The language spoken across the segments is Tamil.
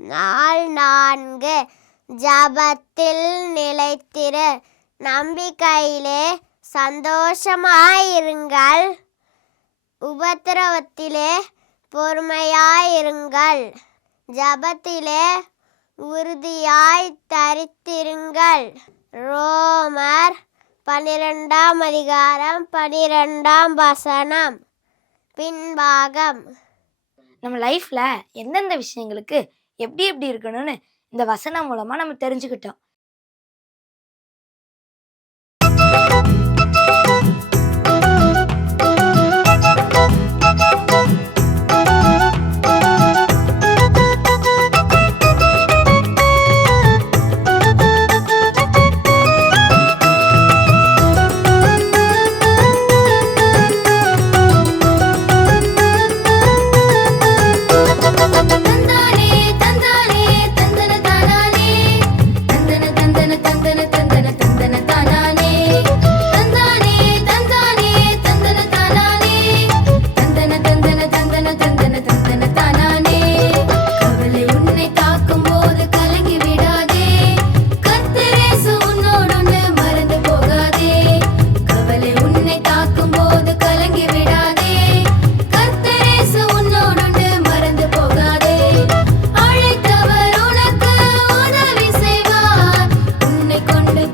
நாள் நான்கு. ஜபத்தில் நிலைத்திரு. நம்பிக்கையிலே சந்தோஷமாயிருங்கள். உபத்திரவத்திலே பொறுமையாயிருங்கள். ஜபத்திலே உறுதியாய் தரித்திருங்கள். ரோமர் பனிரெண்டாம் அதிகாரம் பனிரெண்டாம் வசனம். பின்பாகம். நம்ம லைஃப்பில் எந்தெந்த விஷயங்களுக்கு எப்படி எப்படி இருக்கணும்னு இந்த வசனம் மூலமாக நம்ம தெரிஞ்சுக்கிட்டோம்.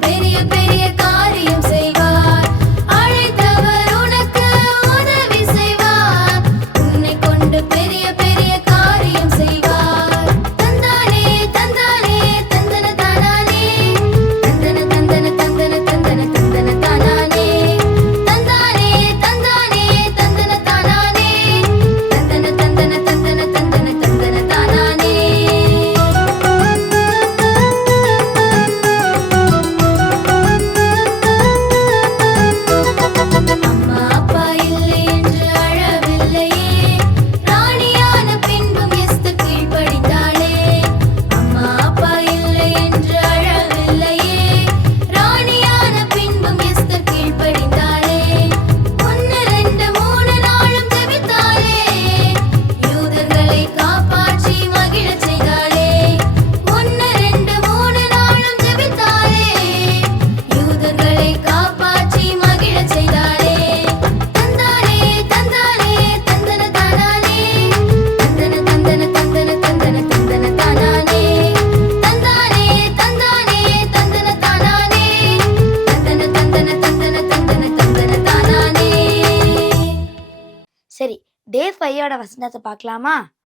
பெரிய பெரிய சரி டே ஃபையோட வசனத்தை பார்க்கலாமா?